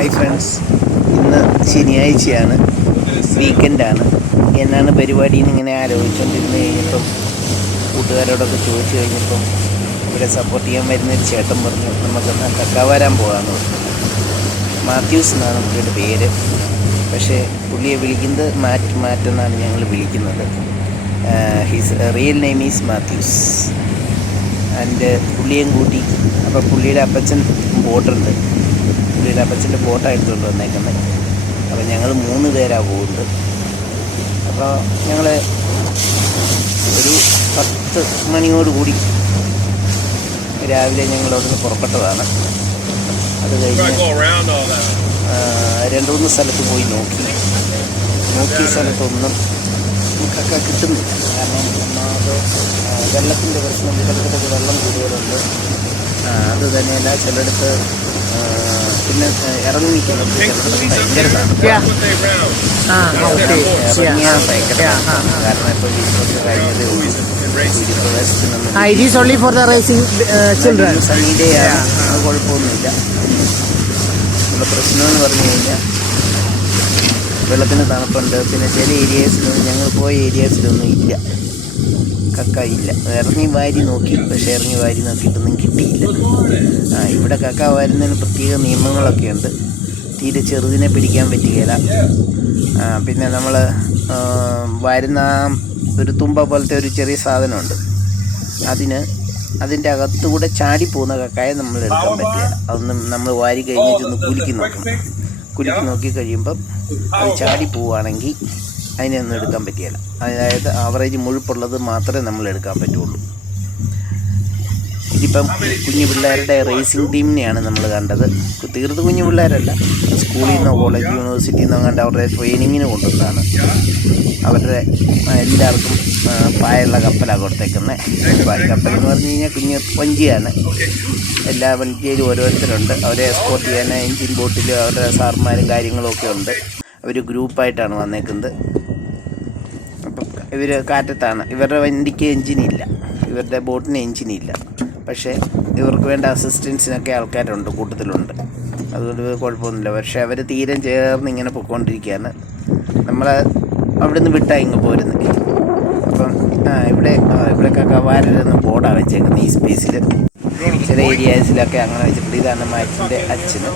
Hi friends ഇന്ന് ശനിയാഴ്ചയാണ്. വീക്കെൻഡാണ് എന്നാണ് പരിപാടി എന്നിങ്ങനെ ആലോചിച്ചുകൊണ്ടിരുന്ന് കഴിഞ്ഞപ്പം കൂട്ടുകാരോടൊക്കെ ചോദിച്ചു കഴിഞ്ഞപ്പം ഇവിടെ സപ്പോർട്ട് ചെയ്യാൻ വരുന്ന ഒരു ചേട്ടൻ പറഞ്ഞു നമുക്കൊന്ന് കക്കാവരാൻ പോകാമെന്ന് പറഞ്ഞു. മാത്യൂസ് എന്നാണ് പുള്ളിയുടെ പേര്. പക്ഷേ പുള്ളിയെ വിളിക്കുന്നത് മാറ്റ് മാറ്റ് എന്നാണ് ഞങ്ങൾ വിളിക്കുന്നത്. His real name is Mathews. And പുള്ളിയും കൂട്ടി അപ്പോൾ പുള്ളിയുടെ അപ്പച്ചൻ ബോട്ടുണ്ട് പുള്ളിയുടെ അപ്പച്ചന്റെ ബോട്ടാണ് എടുത്തുകൊണ്ട് വന്നേക്കുന്നത്. അപ്പോൾ ഞങ്ങൾ മൂന്ന് പേരാണ് പോകുന്നത്. അപ്പോൾ ഞങ്ങൾ ഒരു പത്ത് മണിയോടുകൂടി രാവിലെ ഞങ്ങൾ അവിടുന്ന് പുറപ്പെട്ടതാണ്. അത് കഴിഞ്ഞ് രണ്ട് മൂന്ന് സ്ഥലത്ത് പോയി നോക്കി. നോക്കിയ സ്ഥലത്തൊന്നും നമുക്കൊക്കെ കിട്ടുന്നില്ല. കാരണം ഒന്നാമത് വെള്ളത്തിന്റെ പ്രശ്നം ചിലയിടത്തൊക്കെ വെള്ളം കൂടുതലുണ്ട്. അത് തന്നെയല്ല ചിലയിടത്ത് പിന്നെ ഇറങ്ങി നിൽക്കുന്നത് ഭയങ്കര തണുപ്പാണ്. Yeah. What they round. Ah, okay. ഇറങ്ങിയാൽ Yeah. ഭയങ്കര Yeah, ah, തണുപ്പാണ്. ah. കാരണം ഇപ്പോൾ വിശ്വസിച്ച് കഴിഞ്ഞതേ ഉള്ളൂ And racing. പ്രവേശത്തിനൊന്നും Ah, it is only for the racing uh, children. Sunny day ആണ് കുഴപ്പമൊന്നുമില്ല ഉള്ള പ്രശ്നമെന്ന് പറഞ്ഞു കഴിഞ്ഞാൽ വെള്ളത്തിന് തണുപ്പുണ്ട് പിന്നെ ചില ഏരിയാസിലൊന്നും ഞങ്ങൾ പോയ ഏരിയാസിലൊന്നും ഇല്ല കക്ക ഇല്ല. ഇറങ്ങി വാരി നോക്കി. പക്ഷേ ഇറങ്ങി വാരി നോക്കിയിട്ടൊന്നും കിട്ടിയില്ല. ആ ഇവിടെ കക്ക വാരുന്നതിന് പ്രത്യേക നിയമങ്ങളൊക്കെ ഉണ്ട്. തീരെ ചെറുതിനെ പിടിക്കാൻ പറ്റുകയില്ല പിന്നെ നമ്മൾ വരുന്ന ഒരു തുമ്പ പോലത്തെ ഒരു ചെറിയ സാധനമുണ്ട്. അതിന് അതിന്റെ അകത്തുകൂടെ ചാടിപ്പോകുന്ന കക്കായ നമ്മൾ എടുക്കാൻ പറ്റില്ല. അതൊന്നും നമ്മൾ വാരി കഴിഞ്ഞ് ചെന്ന് കുലുക്കി നോക്കണം. കുലുക്കി നോക്കി കഴിയുമ്പം അത് ചാടി പോവുകയാണെങ്കിൽ അതിനൊന്നും എടുക്കാൻ പറ്റിയല്ല. അതായത് ആവറേജ് മുഴുപ്പുള്ളത് മാത്രമേ നമ്മൾ എടുക്കാൻ പറ്റുള്ളൂ. ഇതിപ്പം കുഞ്ഞു പിള്ളേരുടെ റേസിംഗ് ടീമിനെയാണ് നമ്മൾ കണ്ടത്. തീർത്ത് കുഞ്ഞു പിള്ളേരല്ല. സ്കൂളിൽ നിന്നോ കോളേജ് യൂണിവേഴ്സിറ്റിയിൽ നിന്നോ കണ്ട് അവരുടെ ട്രെയിനിങ്ങിന് കൊണ്ടുവന്നതാണ് അവരുടെ എല്ലാവർക്കും പായുള്ള കപ്പലാണ് കൊടുത്തേക്കുന്നത് പായ കപ്പൽ എന്ന് പറഞ്ഞു കഴിഞ്ഞാൽ കുഞ്ഞ് വഞ്ചിയാണ്. എല്ലാ വഞ്ചിയിലും ഓരോരുത്തരുണ്ട്. അവരെ എക്സ്പോർട്ട് ചെയ്യാൻ എഞ്ചിൻ ബോട്ടിൽ അവരുടെ സാർമാരും കാര്യങ്ങളും ഒക്കെ ഉണ്ട്. അവർ ഗ്രൂപ്പായിട്ടാണ് വന്നേക്കുന്നത്. ഇവർ കാറ്റത്താണ്. ഇവരുടെ വണ്ടിക്ക് എൻജിനില്ല ഇവരുടെ ബോട്ടിന് എൻജിനില്ല പക്ഷേ ഇവർക്ക് വേണ്ട അസിസ്റ്റൻസിനൊക്കെ ആൾക്കാരുണ്ട് കൂട്ടത്തിലുണ്ട്. അതുകൊണ്ട് കുഴപ്പമൊന്നുമില്ല. പക്ഷേ അവർ തീരെ ചേർന്ന് ഇങ്ങനെ പൊയ്ക്കൊണ്ടിരിക്കുകയാണ് നമ്മൾ അവിടെ നിന്ന് വിട്ടാ ഇങ്ങ് പോരുന്നത് അപ്പം ഇവിടെ ഇവിടെയൊക്കെ കവാരരുന്ന് ബോർഡാണ് വെച്ചേക്കുന്നത് ഈ സ്പേസിൽ ചില ഏരിയാസിലൊക്കെ അങ്ങനെ വെച്ചിട്ടുണ്ട്. ഇതാണ് മാറ്റിന്റെ അച്ഛന്.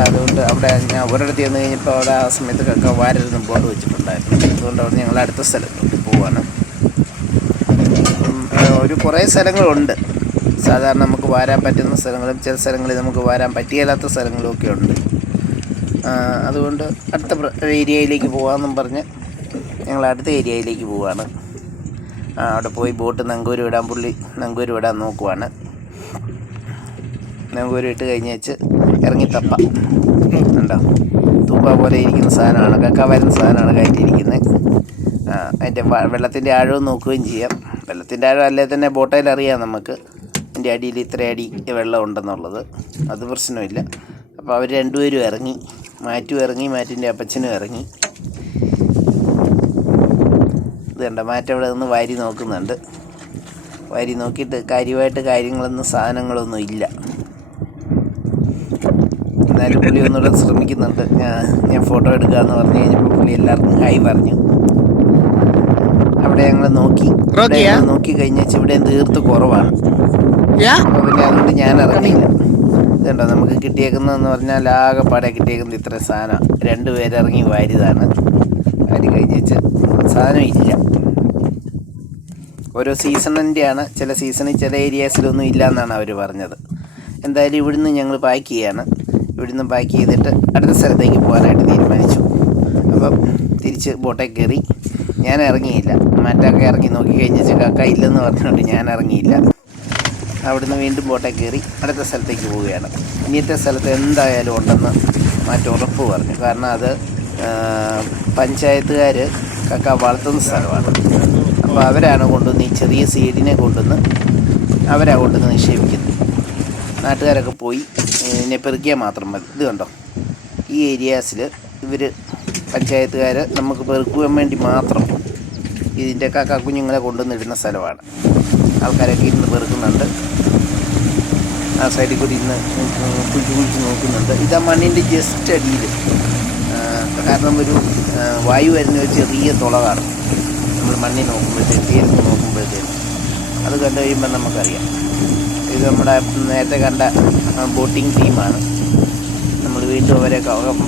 അതുകൊണ്ട് അവിടെ ഞാൻ ഒരിടത്ത് ചെന്ന് കഴിഞ്ഞപ്പോൾ അവിടെ ആ സമയത്ത് കക്ക വാരരുന്ന് ബോർഡ് വെച്ചിട്ടുണ്ടായിരുന്നു. അതുകൊണ്ട് അവിടെ ഞങ്ങൾ അടുത്ത സ്ഥലത്തോട്ട് പോവാണ്. ഒരു കുറേ സ്ഥലങ്ങളുണ്ട്. സാധാരണ നമുക്ക് വാരാൻ പറ്റുന്ന സ്ഥലങ്ങളും ചില സ്ഥലങ്ങളിൽ നമുക്ക് വാരാൻ പറ്റിയല്ലാത്ത സ്ഥലങ്ങളും ഒക്കെ ഉണ്ട്. അതുകൊണ്ട് അടുത്ത ഏരിയയിലേക്ക് പോകാമെന്നും പറഞ്ഞ് ഞങ്ങൾ അടുത്ത ഏരിയയിലേക്ക് പോവാണ്. അവിടെ പോയി ബോട്ട് നങ്കൂര് വിടാൻ പുള്ളി നങ്കൂര് വിടാൻ നോക്കുവാണ്. നങ്കൂര് ഇട്ട് കഴിഞ്ഞ് വെച്ച് ഇറങ്ങി തപ്പ ഉണ്ടോ തൂപ്പ പോലെ ഇരിക്കുന്ന സാധനമാണ് കക്ക വരുന്ന സാധനമാണ് കയറ്റിയിരിക്കുന്നത് അതിന്റെ വെള്ളത്തിന്റെ ആഴവും നോക്കുകയും ചെയ്യാം. വെള്ളത്തിന്റെ ആഴം അല്ലേ തന്നെ ബോട്ടയിൽ അറിയാം നമുക്ക്. അതിന്റെ അടിയിൽ ഇത്ര അടി വെള്ളം ഉണ്ടെന്നുള്ളത്. അത് പ്രശ്നമില്ല. അപ്പോൾ അവർ രണ്ടുപേരും ഇറങ്ങി മാറ്റും ഇറങ്ങി മാറ്റിന്റെ അപ്പച്ചനും ഇറങ്ങി. ഇത് കണ്ട? മാറ്റം അവിടെ നിന്ന് വാരി നോക്കുന്നുണ്ട്. വാരി നോക്കിയിട്ട് കാര്യമായിട്ട് കാര്യങ്ങളൊന്നും സാധനങ്ങളൊന്നും ഇല്ല. എന്നാലും പുള്ളി ഒന്നുകൂടെ ശ്രമിക്കുന്നുണ്ട്. ഞാൻ ഞാൻ ഫോട്ടോ എടുക്കാമെന്ന് പറഞ്ഞു കഴിഞ്ഞപ്പോൾ പുള്ളി എല്ലാവർക്കും ഹായ് പറഞ്ഞു. അവിടെ ഞങ്ങൾ നോക്കി. നോക്കി കഴിഞ്ഞാൽ ഇവിടെ തീർത്ത് കുറവാണ്. അപ്പോൾ പിന്നെ അതുകൊണ്ട് ഞാൻ ഇറങ്ങിയില്ല. ഇതുണ്ടോ നമുക്ക് കിട്ടിയേക്കുന്നതെന്ന് പറഞ്ഞാൽ ആകെ പാടെ കിട്ടിയേക്കുന്ന ഇത്ര സാധനം. രണ്ട് പേരിറങ്ങി വാരിയതാണ്. വാരി കഴിഞ്ഞേച്ച് സാധനം ഇല്ല. ഓരോ സീസണിന്റെയാണ്. ചില സീസണിൽ ചില ഏരിയാസിലൊന്നും ഇല്ല എന്നാണ് അവർ പറഞ്ഞത്. എന്തായാലും ഇവിടുന്ന് ഞങ്ങൾ പാക്ക് ചെയ്യാണ്. ഇവിടുന്ന് പാക്ക് ചെയ്തിട്ട് അടുത്ത സ്ഥലത്തേക്ക് പോകാനായിട്ട് തീരുമാനിച്ചു. അപ്പം തിരിച്ച് ബോട്ടേ കയറി. ഞാൻ ഇറങ്ങിയില്ല. മറ്റൊക്കെ ഇറങ്ങി കഴിഞ്ഞാൽ കാക്ക ഇല്ലെന്ന് പറഞ്ഞുകൊണ്ട് ഞാൻ ഇറങ്ങിയില്ല. അവിടുന്ന് വീണ്ടും ബോട്ടേ കയറി അടുത്ത സ്ഥലത്തേക്ക് പോവുകയാണ്. ഇനിയത്തെ സ്ഥലത്ത് എന്തായാലും ഉണ്ടെന്ന് മാറ്റം ഉറപ്പ് പറഞ്ഞു. കാരണം അത് പഞ്ചായത്തുകാർ കക്ക വളർത്തുന്ന സ്ഥലമാണ്. അപ്പോൾ അവരാണ് കൊണ്ടുവന്ന് ഈ ചെറിയ സീഡിനെ കൊണ്ടുവന്ന് അവരാണ് കൊണ്ടുവന്ന് നിക്ഷേപിക്കുന്നത്. നാട്ടുകാരൊക്കെ പോയി. ഇതിനെ പെറുക്കിയാൽ മാത്രം മതി. ഇത് കണ്ടോ? ഈ ഏരിയാസിൽ ഇവർ പഞ്ചായത്തുകാർ നമുക്ക് പെറുക്കുവാൻ വേണ്ടി മാത്രം ഇതിന്റെ കാക്ക കുഞ്ഞുങ്ങളെ കൊണ്ടുവന്നിടുന്ന സ്ഥലമാണ്. ആൾക്കാരൊക്കെ ഇരുന്ന് പെറുക്കുന്നുണ്ട്. ആ സൈഡിൽ കൂടി ഇന്ന് കുഴിച്ച് കുഴിച്ച് നോക്കുന്നുണ്ട്. ഇത് ആ മണ്ണിന്റെ ജസ്റ്റ് അടിയിൽ കാരണം ഒരു വായു വരുന്ന ഒരു ചെറിയ തുള നമ്മൾ മണ്ണിൽ നോക്കുമ്പോഴത്തേക്ക് തീരത്ത് നോക്കുമ്പോഴത്തേക്ക് അത് കണ്ടു കഴിയുമ്പോൾ നമുക്കറിയാം. ഇത് നമ്മുടെ നേരത്തെ കണ്ട ബോട്ടിംഗ് ടീമാണ് നമ്മൾ വീണ്ടും അവരെ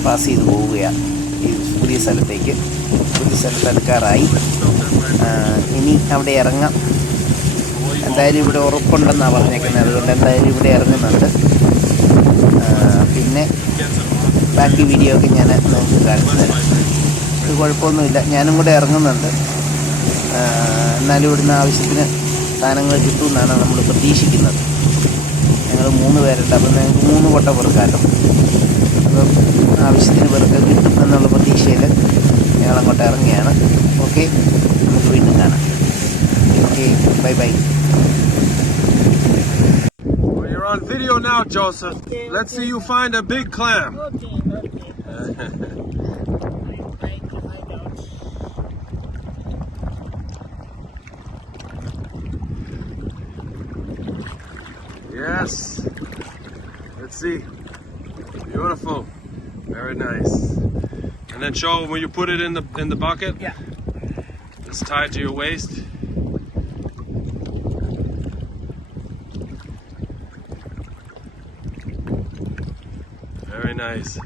പാസ് ചെയ്ത് പോവുകയാണ് ഈ പുതിയ സ്ഥലത്തേക്ക്. പുതിയ സ്ഥലത്ത് എടുക്കാറായി ആ, ഇനി അവിടെ ഇറങ്ങാം. എന്തായാലും ഇവിടെ ഉറപ്പുണ്ടെന്നാണ് പറഞ്ഞേക്കുന്നത്. അതുകൊണ്ട് എന്തായാലും ഇവിടെ ഇറങ്ങുന്നുണ്ട്. പിന്നെ ബാക്കി വീഡിയോ ഒക്കെ ഞാൻ നിങ്ങൾക്ക് കാണിച്ചു തരാം. ഒരു കുഴപ്പമൊന്നുമില്ല. ഞാനും കൂടെ ഇറങ്ങുന്നുണ്ട്. എന്നാലും ഇവിടുന്ന് ആവശ്യത്തിന് സാധനങ്ങൾ കിട്ടുമെന്നാണ് നമ്മൾ പ്രതീക്ഷിക്കുന്നത്. ഞങ്ങൾ മൂന്ന് പേരുണ്ട്. അപ്പം ഞങ്ങൾക്ക് മൂന്ന് കൊട്ട പെറുക്കാമല്ലോ അപ്പം ആവശ്യത്തിന് പെറുക്ക കിട്ടും എന്നുള്ള പ്രതീക്ഷയിൽ ഞങ്ങൾ അങ്ങോട്ട് ഇറങ്ങിയാണ് ഓക്കെ നമുക്ക് വീണ്ടും കാണാം. Okay bye bye. On video now, Joseph. Let's see you find a big clam. Yes. Let's see. Beautiful. Very nice. And then show when you put it in the in the bucket. Yeah. It's tied to your waist. Very nice.